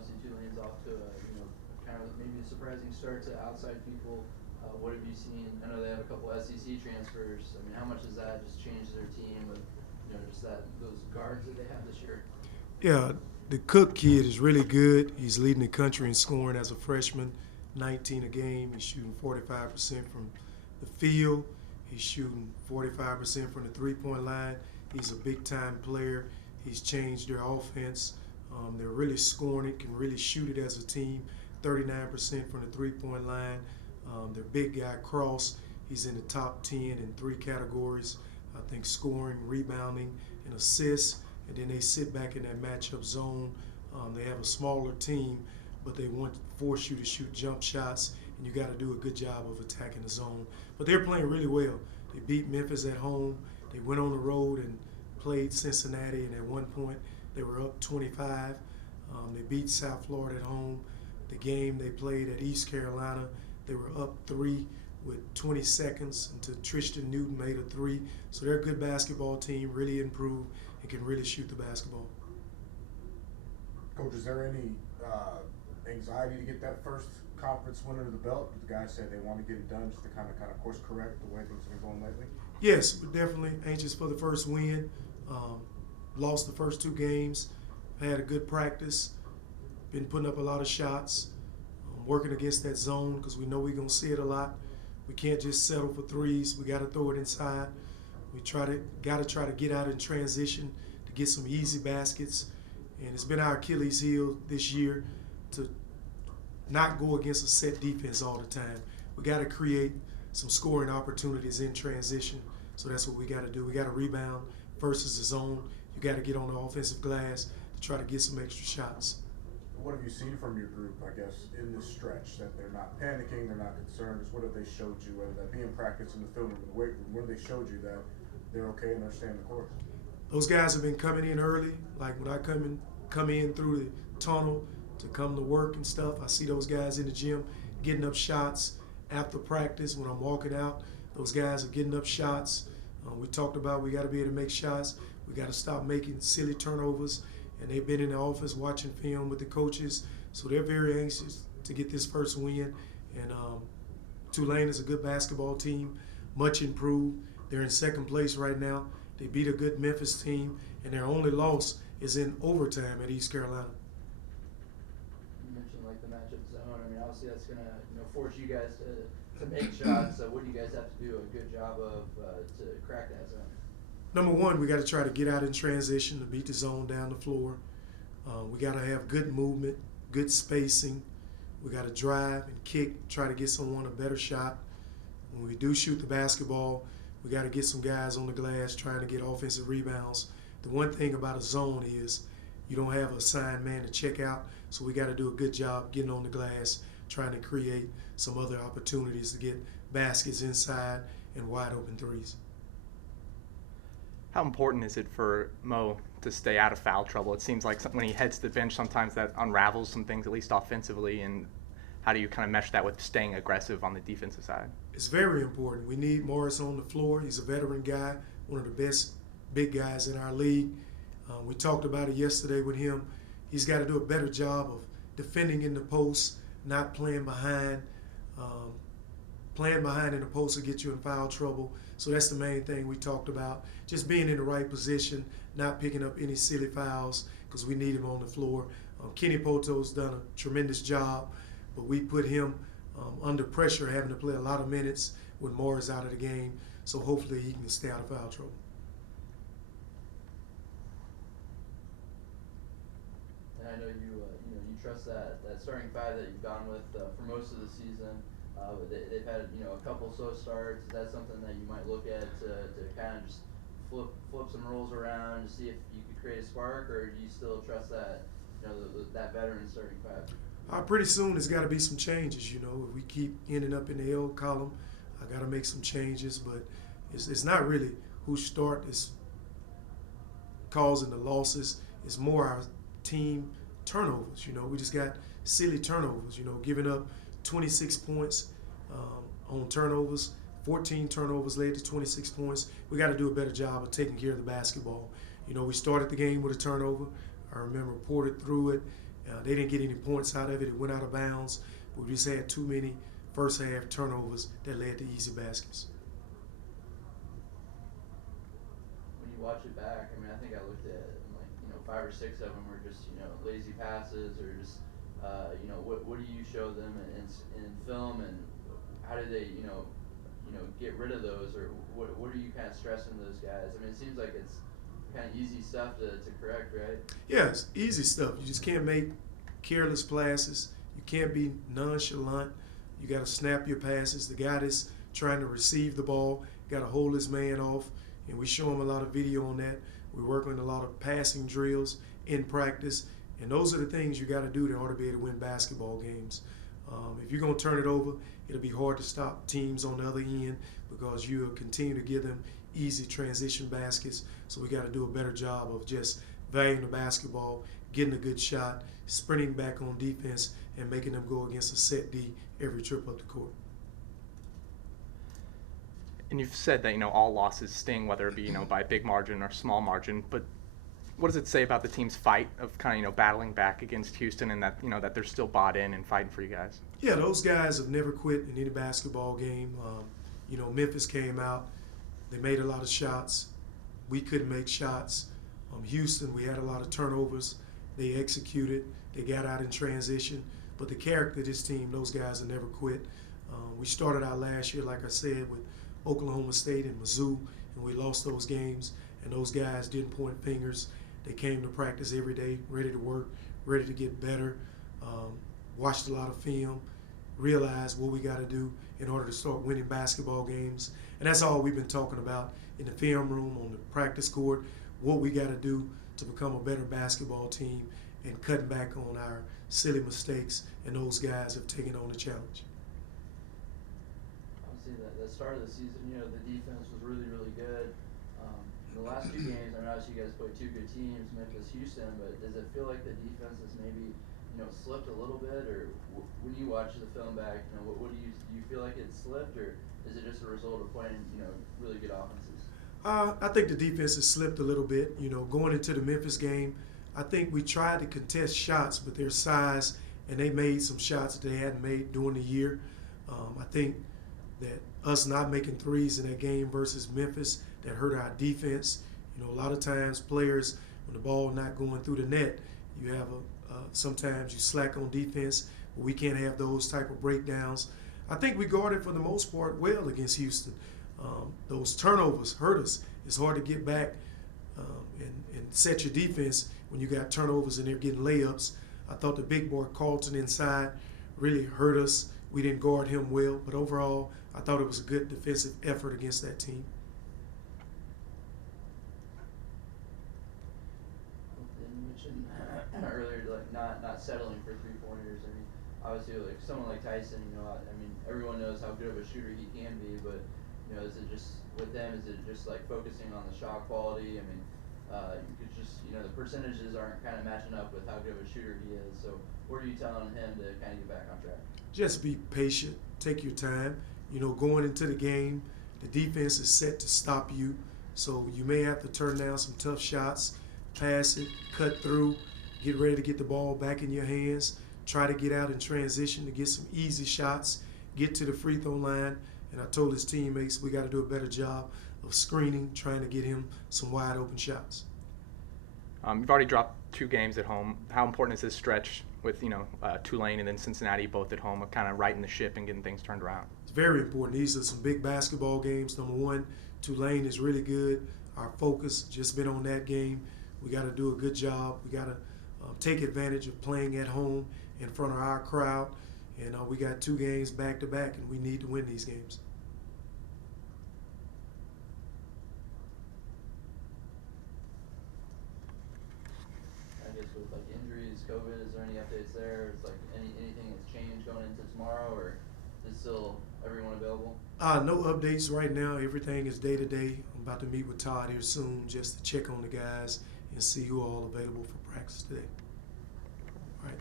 obviously Tulane's off to a, kind of maybe a surprising start to outside people. What have you seen? I know they have a couple SEC transfers. I mean, how much does that just change their team with, just those guards that they have this year? Yeah, the Cook kid is really good. He's leading the country in scoring as a freshman, 19 a game. He's shooting 45% from the field. He's shooting 45% from the three-point line. He's a big-time player. He's changed their offense. They're really scoring it, can really shoot it as a team, 39% from the three-point line. Their big guy, Cross, he's in the top 10 in 3 categories. I think scoring, rebounding, and assists. And then they sit back in that matchup zone. They have a smaller team, but they want to force you to shoot jump shots, and you got to do a good job of attacking the zone. But they're playing really well. They beat Memphis at home. They went on the road and played Cincinnati, and at one point they were up 25. They beat South Florida at home. The game they played at East Carolina, they were up 3 with 20 seconds until Tristan Newton made a 3. So they're a good basketball team, really improved, and can really shoot the basketball. Coach, is there any anxiety to get that first conference win under the belt? The guys said they want to get it done just to kind of course correct the way things have been going lately? Yes, we're definitely anxious for the first win. Lost the first 2 games, had a good practice, been putting up a lot of shots, working against that zone because we know we're going to see it a lot. We can't just settle for threes. We got to throw it inside. We got to try to get out in transition to get some easy baskets. And it's been our Achilles heel this year to not go against a set defense all the time. We got to create some scoring opportunities in transition. So that's what we got to do. We got to rebound versus the zone. You got to get on the offensive glass to try to get some extra shots. What have you seen from your group, I guess, in this stretch? That they're not panicking, they're not concerned. Just what have they showed you, whether that be in practice, in the film, in the weight room? What have they showed you that they're okay and they're staying the course? Those guys have been coming in early. Like when I come in through the tunnel to come to work and stuff, I see those guys in the gym getting up shots after practice. When I'm walking out, those guys are getting up shots. We talked about we got to be able to make shots. We got to stop making silly turnovers. And they've been in the office watching film with the coaches, so they're very anxious to get this first win. And Tulane is a good basketball team, much improved. They're in second place right now. They beat a good Memphis team, and their only loss is in overtime at East Carolina. You mentioned like the matchup zone. I mean, obviously that's going to force you guys to make shots. So what do you guys have to do a good job of to crack that zone? Number one, we got to try to get out in transition to beat the zone down the floor. We got to have good movement, good spacing. We got to drive and kick, try to get someone a better shot. When we do shoot the basketball, we got to get some guys on the glass trying to get offensive rebounds. The one thing about a zone is you don't have a assigned man to check out, so we got to do a good job getting on the glass, trying to create some other opportunities to get baskets inside and wide open threes. How important is it for Mo to stay out of foul trouble? It seems like when he heads to the bench, sometimes that unravels some things, at least offensively. And how do you kind of mesh that with staying aggressive on the defensive side? It's very important. We need Morris on the floor. He's a veteran guy, one of the best big guys in our league. We talked about it yesterday with him. He's got to do a better job of defending in the post, not playing behind. Playing behind in the post will get you in foul trouble. So that's the main thing we talked about. Just being in the right position, not picking up any silly fouls because we need him on the floor. Kenny Poto's done a tremendous job, but we put him under pressure having to play a lot of minutes with Morris out of the game. So hopefully he can stay out of foul trouble. And I know you trust that starting 5 that you've gone with for most of the season. They've had a couple slow starts. Is that something that you might look at to kind of just flip some roles around to see if you could create a spark, or do you still trust that that veteran starting 5? Pretty soon there's got to be some changes. If we keep ending up in the L column, I got to make some changes. But it's not really who start is causing the losses. It's more our team turnovers. We just got silly turnovers. Giving up 26 points on turnovers. 14 turnovers led to 26 points. We got to do a better job of taking care of the basketball. We started the game with a turnover. I remember Porter threw it, They didn't get any points out of it. It went out of bounds. We just had too many first half turnovers that led to easy baskets. When you watch it back, I mean, I think I looked at it and, like, 5 or 6 of them were just, lazy passes or just, what do you show them in film, and how do they, get rid of those, or what are you kind of stressing to those guys? I mean, it seems like it's kind of easy stuff to correct, right? Yeah, it's easy stuff. You just can't make careless passes. You can't be nonchalant. You got to snap your passes. The guy that's trying to receive the ball got to hold his man off, and we show him a lot of video on that. We work on a lot of passing drills in practice, and those are the things you got to do in order to be able to win basketball games. If you're going to turn it over, it'll be hard to stop teams on the other end because you'll continue to give them easy transition baskets. So we got to do a better job of just valuing the basketball, getting a good shot, sprinting back on defense, and making them go against a set D every trip up the court. And you've said that, all losses sting, whether it be, by a big margin or small margin. But what does it say about the team's fight of kind of, battling back against Houston, and that, that they're still bought in and fighting for you guys? Yeah, those guys have never quit in any basketball game. Memphis came out. They made a lot of shots. We couldn't make shots. Houston, we had a lot of turnovers. They executed. They got out in transition. But the character of this team, those guys have never quit. We started out last year, like I said, with Oklahoma State and Mizzou, and we lost those games. And those guys didn't point fingers. They came to practice every day, ready to work, ready to get better, watched a lot of film, realized what we got to do in order to start winning basketball games. And that's all we've been talking about in the film room, on the practice court, what we got to do to become a better basketball team and cutting back on our silly mistakes, and those guys have taken on the challenge. Obviously, the start of the season, the defense was really, really good. The last 2 games, I mean, obviously you guys played 2 good teams, Memphis, Houston, but does it feel like the defense has maybe, slipped a little bit, or when you watch the film back, what do you feel like it slipped, or is it just a result of playing, really good offenses? I think the defense has slipped a little bit. Going into the Memphis game, I think we tried to contest shots, but their size, and they made some shots that they hadn't made during the year. I think that us not making threes in that game versus Memphis, that hurt our defense. A lot of times players, when the ball not going through the net, you have sometimes you slack on defense, but we can't have those type of breakdowns. I think we guarded for the most part well against Houston. Those turnovers hurt us. It's hard to get back and set your defense when you got turnovers and they're getting layups. I thought the big boy Carlton inside really hurt us. We didn't guard him well, but overall, I thought it was a good defensive effort against that team. You mentioned earlier, like not settling for 3-pointers. I mean, obviously, like someone like Tyson, I mean, everyone knows how good of a shooter he can be, but is it just with them? Is it just like focusing on the shot quality? I mean, you could just, the percentages aren't kind of matching up with how good of a shooter he is. So, what are you telling him to kind of get back on track? Just be patient. Take your time. Going into the game, the defense is set to stop you. So you may have to turn down some tough shots, pass it, cut through, get ready to get the ball back in your hands, try to get out in transition to get some easy shots, get to the free throw line. And I told his teammates we got to do a better job of screening, trying to get him some wide open shots. You've already dropped 2 games at home. How important is this stretch with Tulane and then Cincinnati both at home of kind of righting the ship and getting things turned around? It's very important. These are some big basketball games. Number one, Tulane is really good. Our focus just been on that game. We got to do a good job. We got to take advantage of playing at home in front of our crowd. And we got 2 games back to back, and we need to win these games. I guess with like injuries, COVID, is there any updates there? Is like anything that's changed going into tomorrow, or is still everyone available? No updates right now. Everything is day to day. I'm about to meet with Todd here soon just to check on the guys and see who all available for practice today. All right.